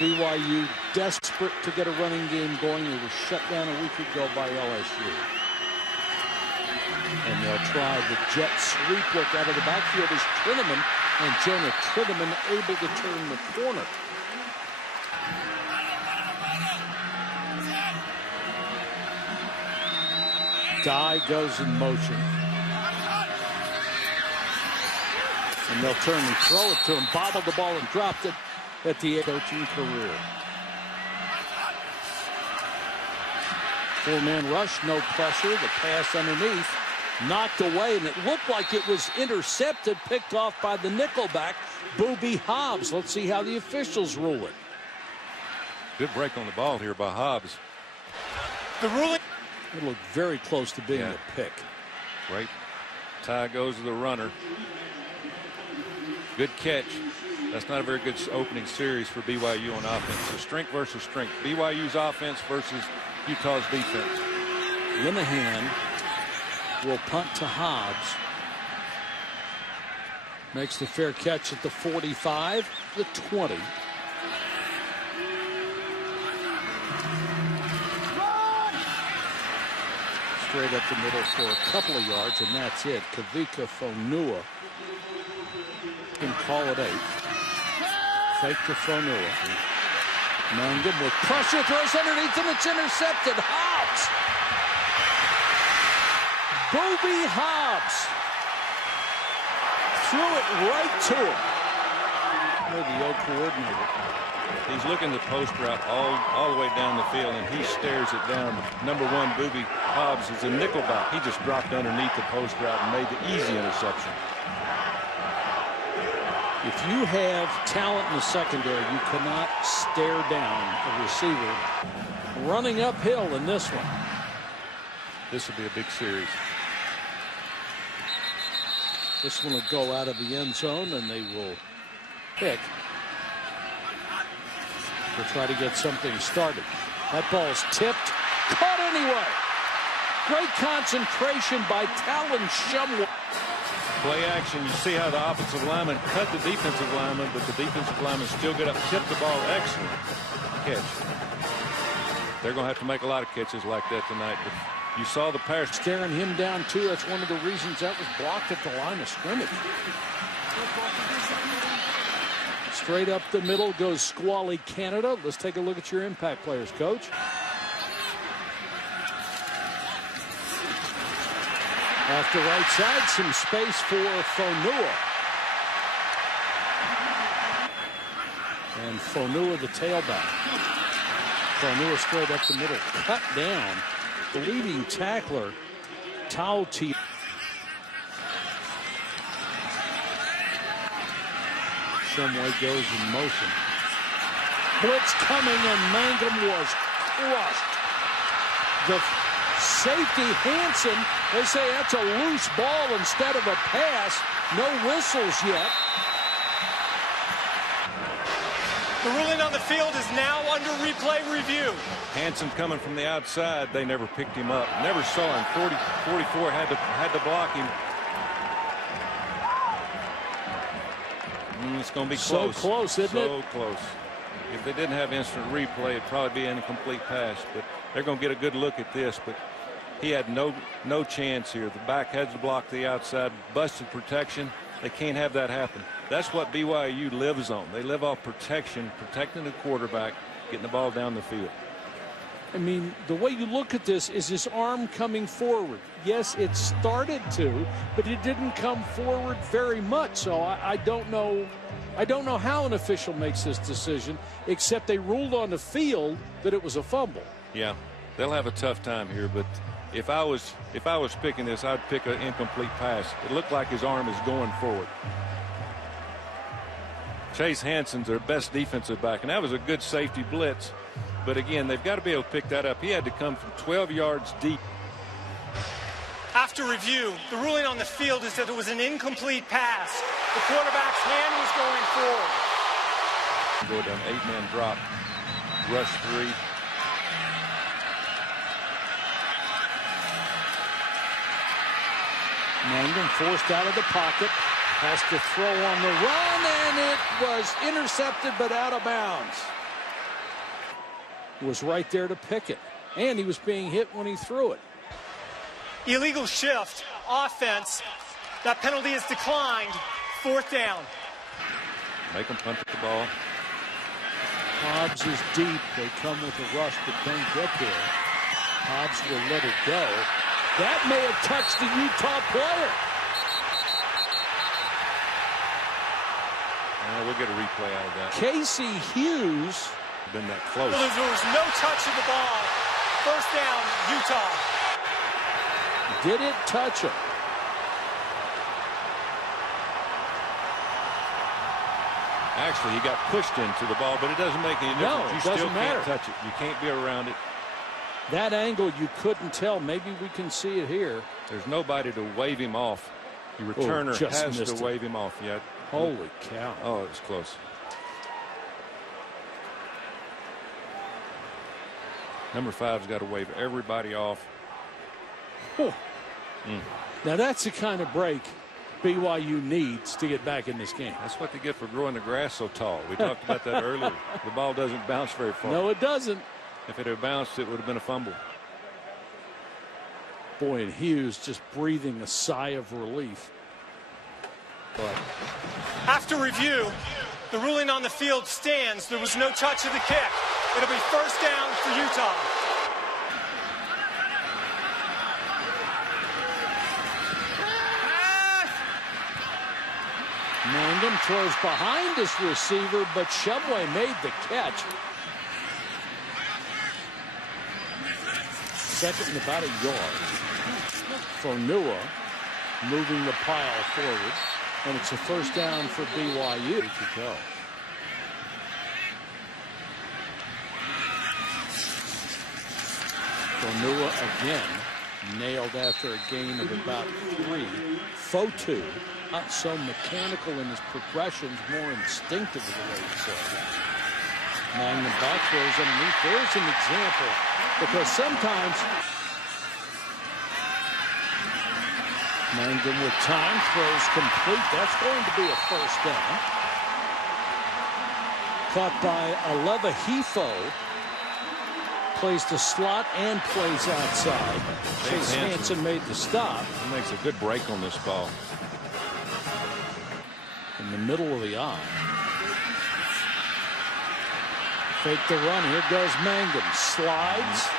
BYU desperate to get a running game going. It was shut down a week ago by LSU. And they'll try the jet sweep look out of the backfield as Trinnaman, and Jonah Trinnaman able to turn the corner. Dye goes in motion. And they'll turn and throw it to him. Bobbled the ball and dropped it at the coaching career. Four-man rush, no pressure. The pass underneath, knocked away, and it looked like it was intercepted, picked off by the nickelback, Booby Hobbs. Let's see how the officials rule it. Good break on the ball here by Hobbs. The ruling. It looked very close to being a pick. Right. Tie goes to the runner. Good catch. That's not a very good opening series for BYU on offense. So strength versus strength. BYU's offense versus Utah's defense. Linehan will punt to Hobbs. Makes the fair catch at the 45, the 20. Straight up the middle for a couple of yards, and that's it. Kavika Fonua can call it 8. Fake to Fonua. Mangum with pressure, throws underneath, and it's intercepted. Hobbs. Booby Hobbs threw it right to him. The O coordinator. He's looking the post route all the way down the field, and he stares it down. Number 1, Booby Hobbs, is a nickelback. He just dropped underneath the post route and made the easy interception. If you have talent in the secondary, you cannot stare down a receiver running uphill in this one. This will be a big series. This one will go out of the end zone, and they will pick. They'll try to get something started. That ball's tipped. Caught anyway. Great concentration by Talon Shumway. Play action. You see how the offensive lineman cut the defensive lineman, but the defensive lineman still got up, tipped the ball. Excellent catch. They're going to have to make a lot of catches like that tonight. But you saw the pass. Staring him down, too. That's one of the reasons that was blocked at the line of scrimmage. Straight up the middle goes Squally Canada. Let's take a look at your impact players, Coach. Off the right side, some space for Fonua. And Fonua, the tailback. Fonua straight up the middle. Cut down. The leading tackler, Tauti. Shumway goes in motion. Blitz coming, and Mangum was crushed. The safety, Hansen, they say that's a loose ball instead of a pass. No whistles yet. The ruling on the field is now under replay review. Hansen coming from the outside. They never picked him up. Never saw him. 44 had to block him. It's going to be close. So close, isn't it? So close. If they didn't have instant replay, it'd probably be an incomplete pass. But they're going to get a good look at this. But he had no chance here. The back had to block the outside. Busted protection. They can't have that happen. That's what BYU lives on. They live off protection, protecting the quarterback, getting the ball down the field. I mean, the way you look at this is his arm coming forward. Yes, it started to, but it didn't come forward very much. So I don't know. I don't know how an official makes this decision, except they ruled on the field that it was a fumble. Yeah, they'll have a tough time here. But if I was picking this, I'd pick an incomplete pass. It looked like his arm is going forward. Chase Hansen's their best defensive back, and that was a good safety blitz. But again, they've got to be able to pick that up. He had to come from 12 yards deep. After review, the ruling on the field is that it was an incomplete pass. The quarterback's hand was going forward. Go down, 8-man drop. Rush 3. Mangum forced out of the pocket. Has to throw on the run, and it was intercepted but out of bounds. was right there to pick it. And he was being hit when he threw it. Illegal shift, offense. That penalty is declined. 4th down. Make him punt the ball. Hobbs is deep. They come with a rush but don't get there. Hobbs will let it go. That may have touched the Utah player. We'll get a replay out of that. Casey Hughes. Been that close. Well, there was no touch of the ball. 1st down, Utah. Did it touch him? Actually, he got pushed into the ball, but it doesn't make any difference. No, it you doesn't still matter. can't touch it. You can't be around it. That angle you couldn't tell. Maybe we can see it here. There's nobody to wave him off. The returner just has missed to it. wave him off. Yeah. Holy cow. Oh, it was close. Number 5's got to wave everybody off. Oh. Now that's the kind of break BYU needs to get back in this game. That's what they get for growing the grass so tall. We talked about that earlier. The ball doesn't bounce very far. No, it doesn't. If it had bounced, it would have been a fumble. Boy, and Hughes just breathing a sigh of relief. But After review, the ruling on the field stands. There was no touch of the kick. It'll be 1st down for Utah. Mangum throws behind his receiver, but Shumway made the catch. 2nd and about a yard. Fonua moving the pile forward. And it's a 1st down for BYU to go. Fonua again nailed after a gain of about 3. Fotu, not so mechanical in his progressions, more instinctive with the way he says. Mangum back throws underneath. There's an example, because sometimes Mangum with time throws complete. That's going to be a 1st down. Caught by Aleva Hifo. Plays the slot and plays outside. Chase Hansen made the stop. He makes a good break on this ball. In the middle of the eye. Fake the run. Here goes Mangum. Slides.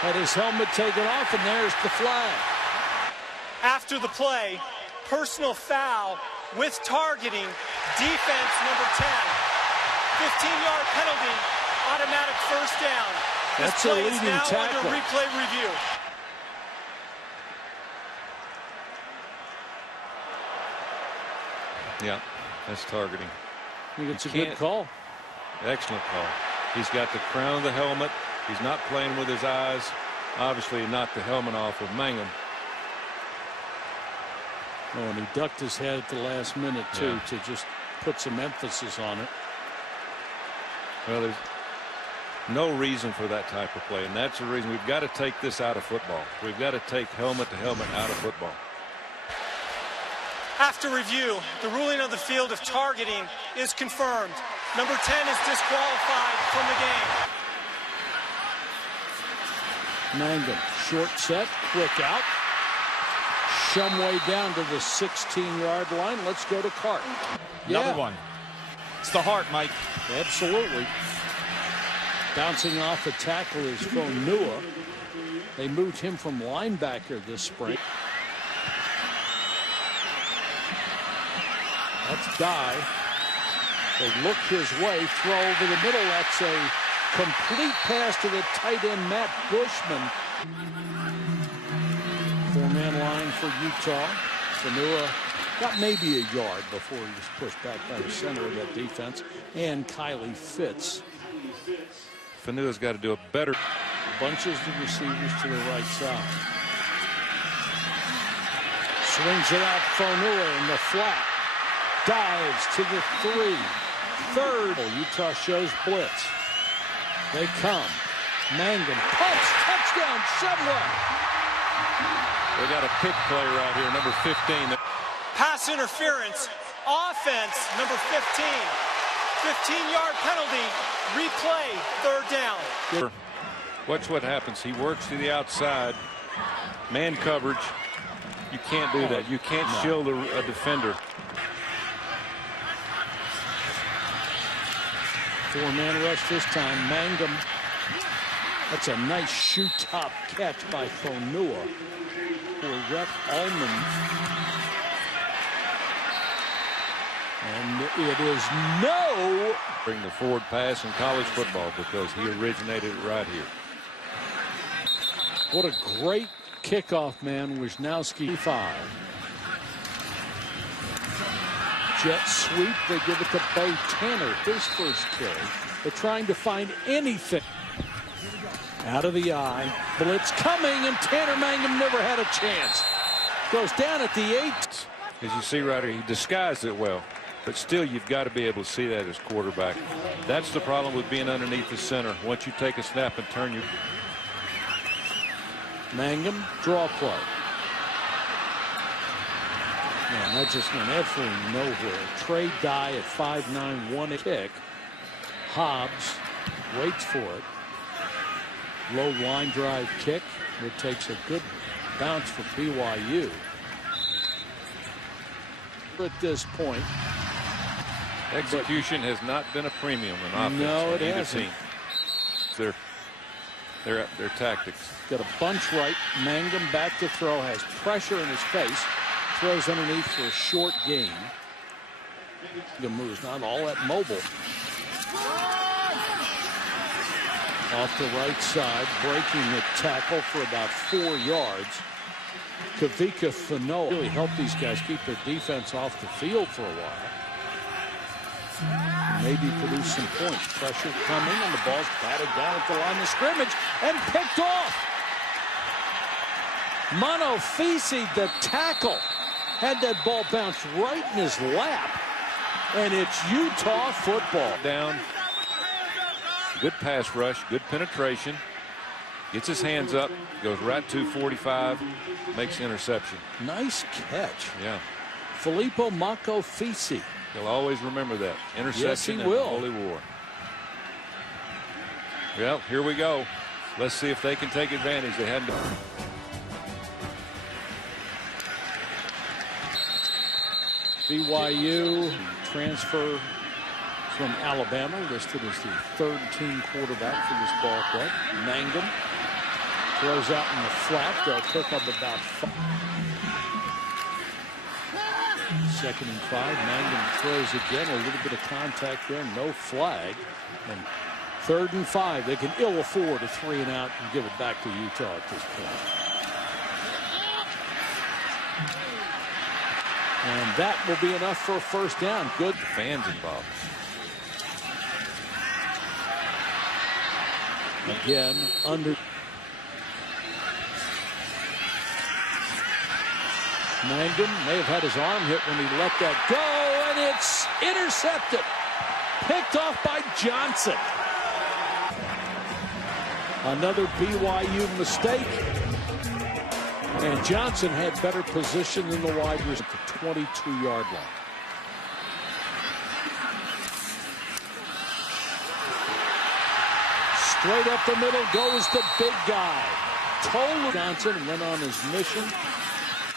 Had his helmet taken off, and there's the flag. After the play, personal foul with targeting, defense number 10. 15-yard penalty, automatic 1st down. That's this a play is leading now tackle. under replay review. Yeah, that's targeting. I think it's a good call. Excellent call. He's got the crown of the helmet. He's not playing with his eyes. Obviously, he knocked the helmet off of Mangum. Oh, and he ducked his head at the last minute, too, to just put some emphasis on it. Well, there's no reason for that type of play, and that's the reason we've got to take this out of football. We've got to take helmet to helmet out of football. After review, the ruling on the field of targeting is confirmed. Number 10 is disqualified from the game. Mangum, short set, quick out. Shumway down to the 16-yard line. Let's go to Cart. Another one. It's the heart, Mike. Absolutely. Bouncing off a tackle is Fonua. They moved him from linebacker this spring. That's Guy. They look his way, throw over the middle. That's a complete pass to the tight end, Matt Bushman. 4-man line for Utah. Fonua got maybe a yard before he was pushed back by the center of that defense. And Kylie Fitz. Fanua's got to do a better. Bunches the receivers to the right side. Swings it out, Fonua in the flat. Dives to the 3. Third. Utah shows blitz. They come. Mangum pumps. Touchdown, Shumway. They got a pick play right here, number 15. Pass interference. Offense, number 15. 15-yard penalty. Replay, third down. Watch what happens. He works to the outside. Man coverage. You can't do that. You can't shield a defender. Four-man rush this time. Mangum. That's a nice shoe top catch by Fonua. For Rep Allman. And it is no. Bring the forward pass in college football because he originated it right here. What a great kickoff, man. Wisnowski 5. Jet sweep. They give it to Bo Tanner. His first carry. They're trying to find anything. Out of the eye. Blitz coming, and Tanner Mangum never had a chance. Goes down at the 8. As you see right here, he disguised it well. But still, you've got to be able to see that as quarterback. That's the problem with being underneath the center. Once you take a snap and turn your... Mangum, draw play. Man, that just went absolutely nowhere. Trey Dye at 5'9", one kick. Hobbs waits for it. Low line drive kick. It takes a good bounce for BYU. At this point, execution has not been a premium in offense. No, it hasn't. Their tactics. Got a bunch right. Mangum back to throw. Has pressure in his face. Throws underneath for a short gain. The move's not all that mobile. Off the right side, breaking the tackle for about 4 yards. Kavika Fano really helped these guys keep their defense off the field for a while. Maybe produce some points. Pressure coming, and the ball's batted down at the line of scrimmage and picked off. Monofisi, the tackle, had that ball bounce right in his lap, and it's Utah football. Down. Good pass rush, good penetration. Gets his hands up, goes right to 45, makes the interception. Nice catch. Yeah. Filippo Monofisi. He'll always remember that. Interception. Yes, he in will. The Holy War. Well, here we go. Let's see if they can take advantage. They had to. BYU transfer from Alabama, listed as the third-team quarterback for this ball club. Mangum throws out in the flat. They'll pick up about 5. 2nd and 5. Mangum throws again. A little bit of contact there. No flag. And 3rd and 5. They can ill afford a 3 and out and give it back to Utah at this point. And that will be enough for a first down. Good. Fans involved. Again, under. Mangum may have had his arm hit when he let that go, and it's intercepted. Picked off by Johnson. Another BYU mistake. And Johnson had better position than the wide receiver at the 22-yard line. Straight up the middle goes the big guy. Johnson went on his mission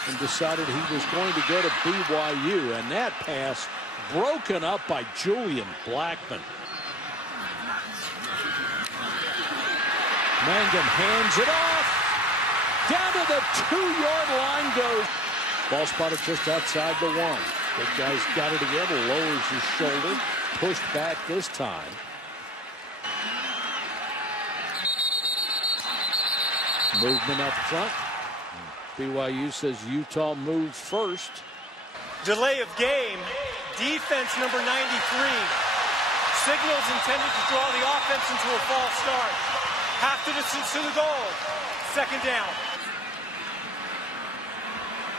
and decided he was going to go to BYU. And that pass broken up by Julian Blackman. Mangum hands it off. Down to the 2-yard line goes. Ball spotted just outside the 1. Big guy's got it again. Lowers his shoulder. Pushed back this time. Movement up front. BYU says Utah moves first. Delay of game. Defense number 93. Signals intended to draw the offense into a false start. Half the distance to the goal. 2nd down.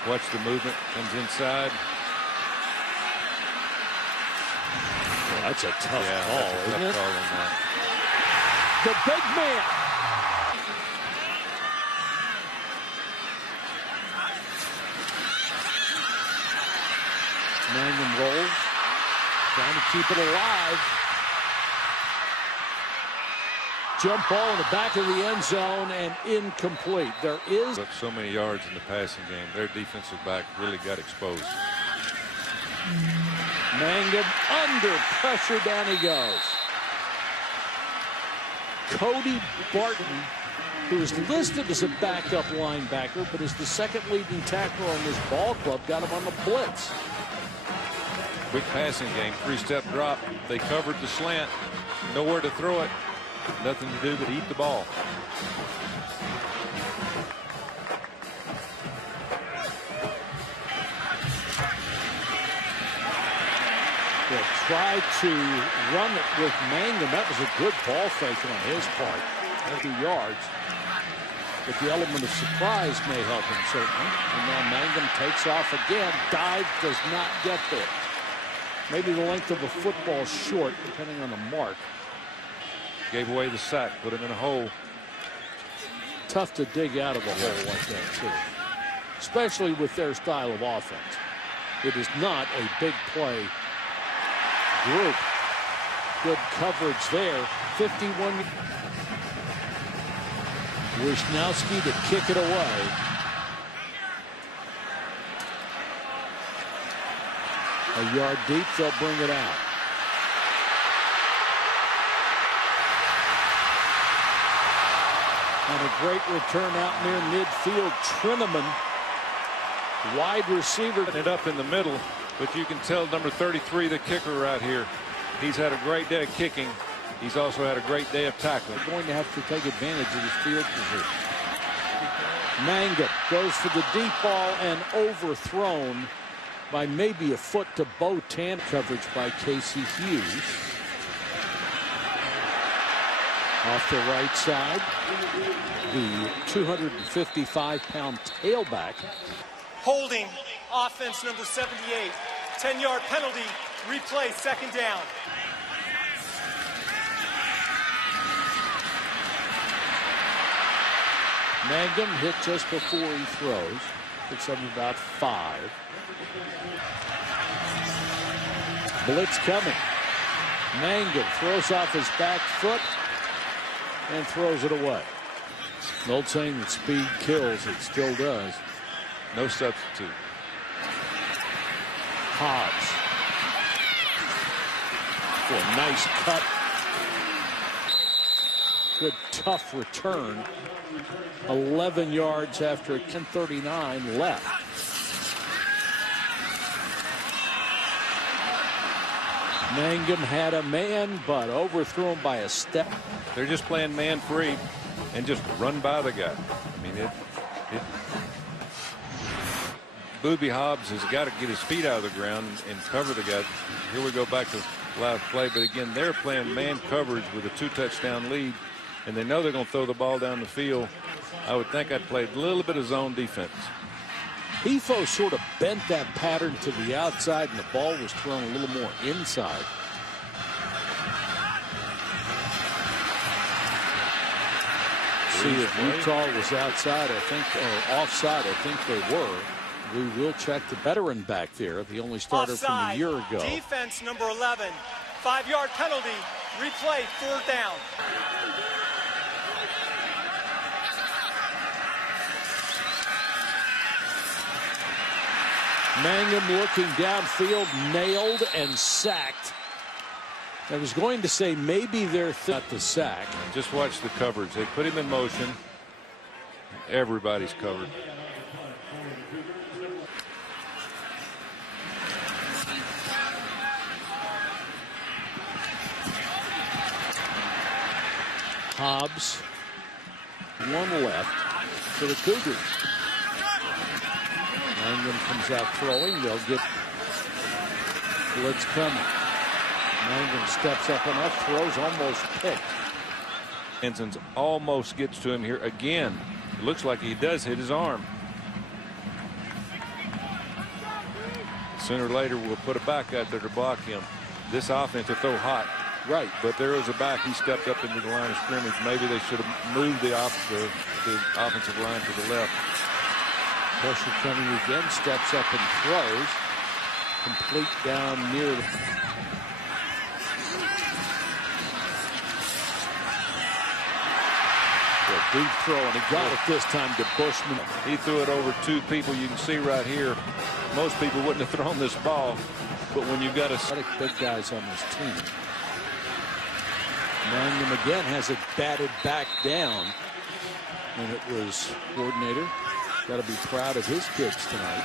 Watch the movement. Comes inside. Well, that's a tough call, that's a isn't tough it? call on that. The big man. Mangum rolls. Trying to keep it alive. Jump ball in the back of the end zone and incomplete. There is But so many yards in the passing game. Their defensive back really got exposed. Mangum under pressure. Down he goes. Cody Barton, who is listed as a backup linebacker, but is the second leading tackler on this ball club, got him on the blitz. Quick passing game, three-step drop. They covered the slant. Nowhere to throw it. Nothing to do but eat the ball. They'll try to run it with Mangum. That was a good ball fake on his part. 2 yards. But the element of surprise may help him, certainly. And now Mangum takes off again. Dive does not get there. Maybe the length of a football short, depending on the mark. Gave away the sack, put him in a hole. Tough to dig out of a hole like that, too. Especially with their style of offense. It is not a big play group. Good coverage there. 51. Wisnowski to kick it away. A yard deep, they'll bring it out. And a great return out near midfield. Trineman, wide receiver. It up in the middle, but you can tell number 33, the kicker right here. He's had a great day of kicking. He's also had a great day of tackling. They're going to have to take advantage of his field position. Mangum goes for the deep ball and overthrown by maybe a foot to Bo Tan. Coverage by Casey Hughes. Off the right side, the 255-pound tailback. Holding, offense number 78. 10-yard penalty, replay, second down. Mangum hit just before he throws. Picks up about 5. Blitz coming. Mangum throws off his back foot and throws it away. The old saying that speed kills, it still does. No substitute. Hobbs for a nice cut. Good tough return. 11 yards after 10:39 left. Mangum had a man, but overthrew him by a step. They're just playing man free and just run by the guy. I mean, Booby Hobbs has got to get his feet out of the ground and cover the guy. Here we go back to live play, but again, they're playing man coverage with a 2-touchdown lead, and they know they're going to throw the ball down the field. I would think I'd play a little bit of zone defense. Hefo sort of bent that pattern to the outside, and the ball was thrown a little more inside. See if Utah was outside, I think, or offside. I think they were. We will check the veteran back there, the only starter Offside. from a year ago. Defense number 11. 5-yard penalty, replay, 4th down. Mangum looking downfield, nailed and sacked. I was going to say maybe they're at the sack. Just watch the coverage. They put him in motion. Everybody's covered. Hobbs, one left for the Cougars. Mangum comes out throwing. They'll get blitz coming. Mangum steps up enough, throws, almost picked. Henson's almost gets to him here again. It looks like he does hit his arm. Sooner or later, we'll put a back out there to block him. This offense is so hot. Right. But there was a back. He stepped up into the line of scrimmage. Maybe they should have moved the offensive line to the left. Pressure coming again. Steps up and throws. Complete down near Deep throw, and he got it this time to Bushman. He threw it over 2 people. You can see right here, most people wouldn't have thrown this ball, but when you've got a big guys on this team. Mangum again has it batted back down, and it was coordinator. Got to be proud of his kids tonight.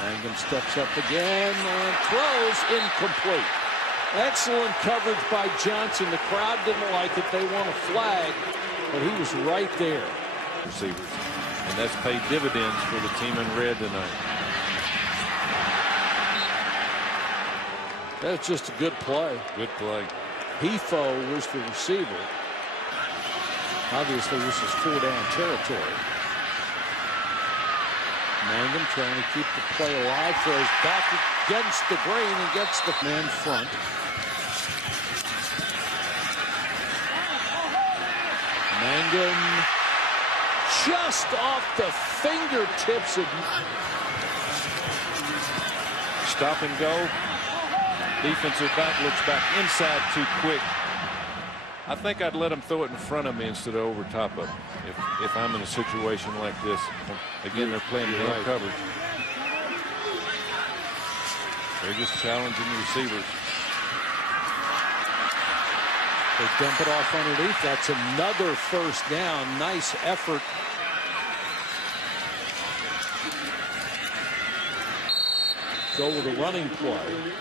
Mangum steps up again and throws incomplete. Excellent coverage by Johnson. The crowd didn't like it. They want a flag, but he was right there. Receivers, and that's paid dividends for the team in red tonight. That's just a good play. Good play. Hefo was the receiver. Obviously, this is 4-down territory. Mangum trying to keep the play alive, throws back against the grain and gets the man front. Mangum just off the fingertips of. Stop and go. Defensive back looks back inside too quick. I think I'd let him throw it in front of me instead of over top of him if I'm in a situation like this. Again, they're playing man coverage. They're just challenging the receivers. They dump it off underneath. That's another first down. Nice effort. Go with a running play.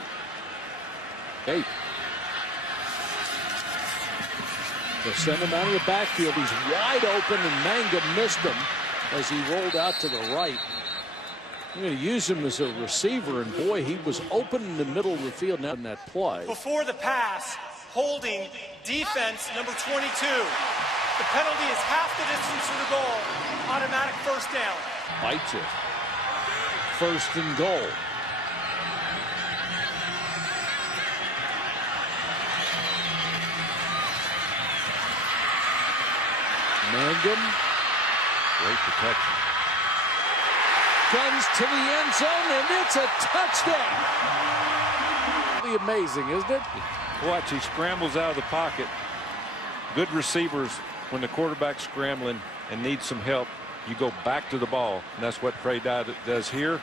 Hey. They send him out of the backfield. He's wide open, and Mangum missed him as he rolled out to the right. I'm going to use him as a receiver, and boy, he was open in the middle of the field now in that play. Before the pass, holding defense number 22. The penalty is half the distance to the goal. Automatic first down. Bites it. First and goal. Mangum. Great protection. Guns to the end zone, and it's a touchdown. Really amazing, isn't it? Watch, he scrambles out of the pocket. Good receivers, when the quarterback's scrambling and needs some help, you go back to the ball. And that's what Trey does here.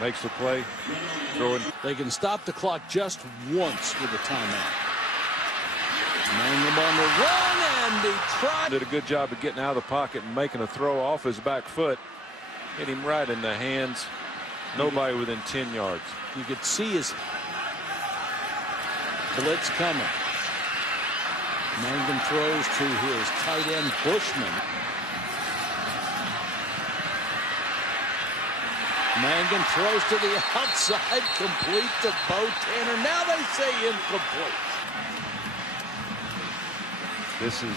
Makes the play. Throwing. They can stop the clock just once with a timeout. Mangum on the run, and he tried. Did a good job of getting out of the pocket and making a throw off his back foot. Hit him right in the hands. Nobody within 10 yards. You could see his blitz coming. Mangum throws to his tight end Bushman. Mangum throws to the outside, complete to Bo Tanner. Now they say incomplete. This is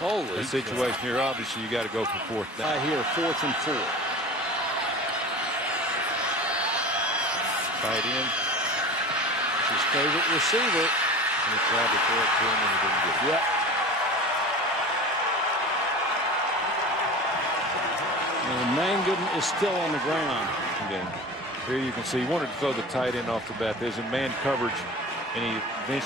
Holy the situation crap. here. Obviously, you got to go for 4th down. I hear 4th and 4. Tight end. His favorite receiver. And he tried to throw it to him and he didn't get it. Yep. And Mangum is still on the ground. Again, here you can see he wanted to throw the tight end off the bat. There's a man coverage, and he eventually